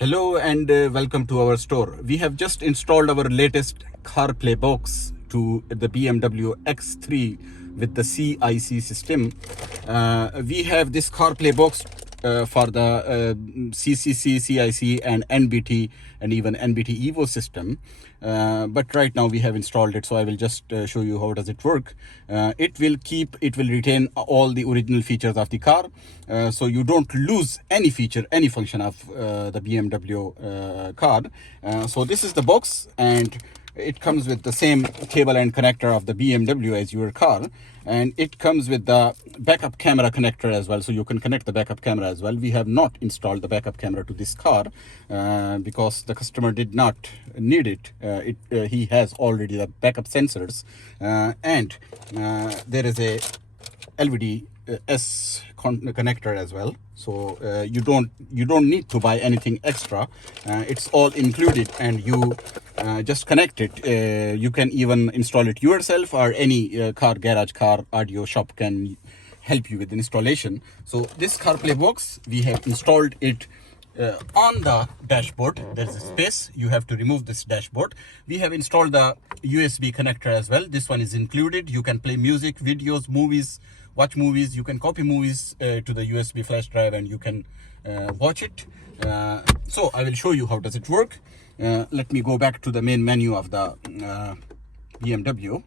Hello and welcome to our store. We have just installed our latest CarPlay box to the BMW X3 with the CIC system. We have this CarPlay box for the CCC, CIC and NBT and even NBT Evo system. But right now we have installed it, so I will just show you how does it work. It will retain all the original features of the car, so you don't lose any feature, any function of the BMW car. So this is the box, and it comes with the same cable and connector of the BMW as your car, and it comes with the backup camera connector as well, so you can connect the backup camera as well. We have not installed the backup camera to this car because the customer did not need it. He has already the backup sensors, and there is a LVD S connector as well, so you don't need to buy anything extra. It's all included, and you just connect it. You can even install it yourself, or any car garage, car audio shop can help you with installation. So this CarPlay box, we have installed it on the dashboard. There is a space, you have to remove this dashboard. We have installed the USB connector as well. This one is included. You can play music, videos, movies, watch movies. You can copy movies to the USB flash drive, and you can watch it. So I will show you how does it work. Let me go back to the main menu of the BMW.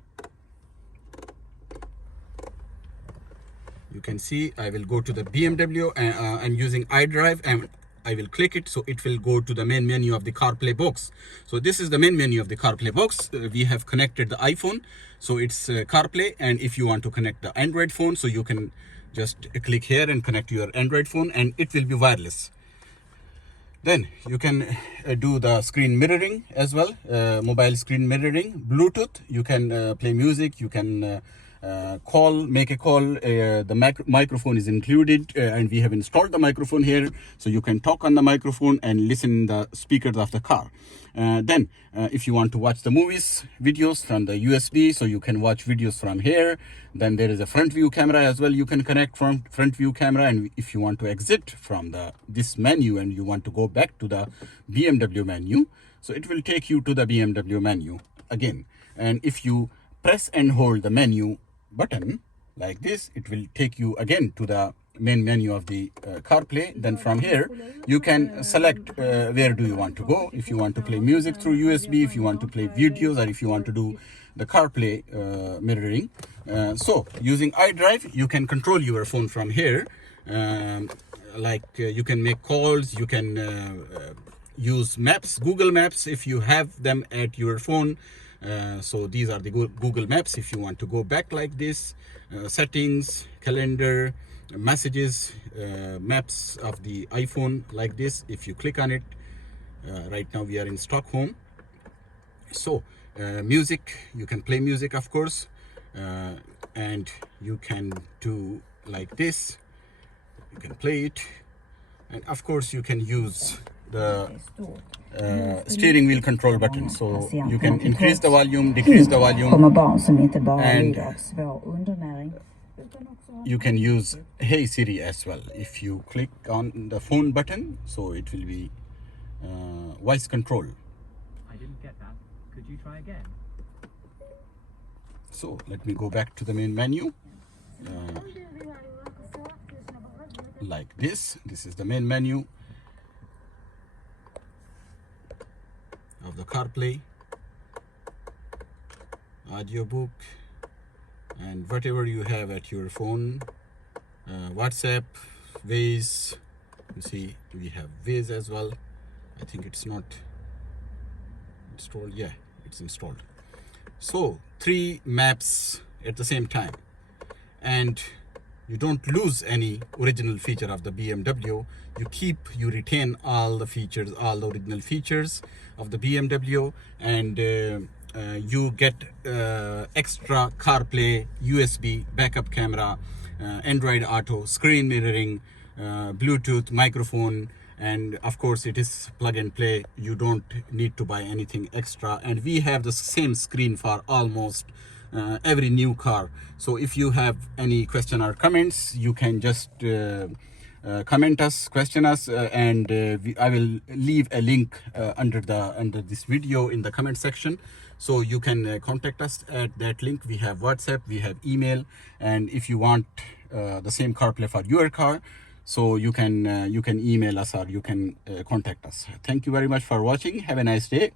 You can see I will go to the BMW. I'm using iDrive, and I will click it, so it will go to the main menu of the CarPlay box. So this is the main menu of the CarPlay box. We have connected the iPhone, so it's CarPlay. And if you want to connect the Android phone, so you can just click here and connect your Android phone, and it will be wireless. Then you can do the screen mirroring as well, mobile screen mirroring, Bluetooth. You can play music, you can make a call. The microphone is included, and we have installed the microphone here, so you can talk on the microphone and listen the speakers of the car. Then if you want to watch the movies, videos from the USB, so you can watch videos from here. Then there is a front view camera as well. You can connect from front view camera, and if you want to exit from this menu and you want to go back to the BMW menu, so it will take you to the BMW menu again. And if you press and hold the menu button like this, it will take you again to the main menu of the CarPlay. Then from here you can select where do you want to go. If you want to play music through USB, if you want to play videos, or if you want to do the CarPlay mirroring. So using iDrive, you can control your phone from here. You can make calls, you can use maps, Google Maps, if you have them at your phone. So these are the Google Maps. If you want to go back like this, settings, calendar, messages, maps of the iPhone like this. If you click on it, right now we are in Stockholm. So music, you can play music, of course, and you can do like this. You can play it, and of course you can use the steering wheel control button, so you can increase the volume, decrease the volume, and you can use Hey Siri as well. If you click on the phone button, so it will be voice control. I didn't get that. Could you try again? So let me go back to the main menu. Like this is the main menu of the CarPlay, audiobook, and whatever you have at your phone, WhatsApp, Waze. You see we have Waze as well. I think it's not installed. Yeah, it's installed. So 3 maps at the same time, and you don't lose any original feature of the BMW. You retain all the features, all the original features of the BMW, and you get extra CarPlay, USB, backup camera, Android Auto, screen mirroring, Bluetooth, microphone, and of course it is plug and play. You don't need to buy anything extra, and we have the same screen for almost every new car. So if you have any question or comments, you can just comment us, question us, and I will leave a link under this video in the comment section, so you can contact us at that link. We have WhatsApp, we have email, and if you want the same CarPlay for your car, so you can email us or you can contact us. Thank you very much for watching. Have a nice day.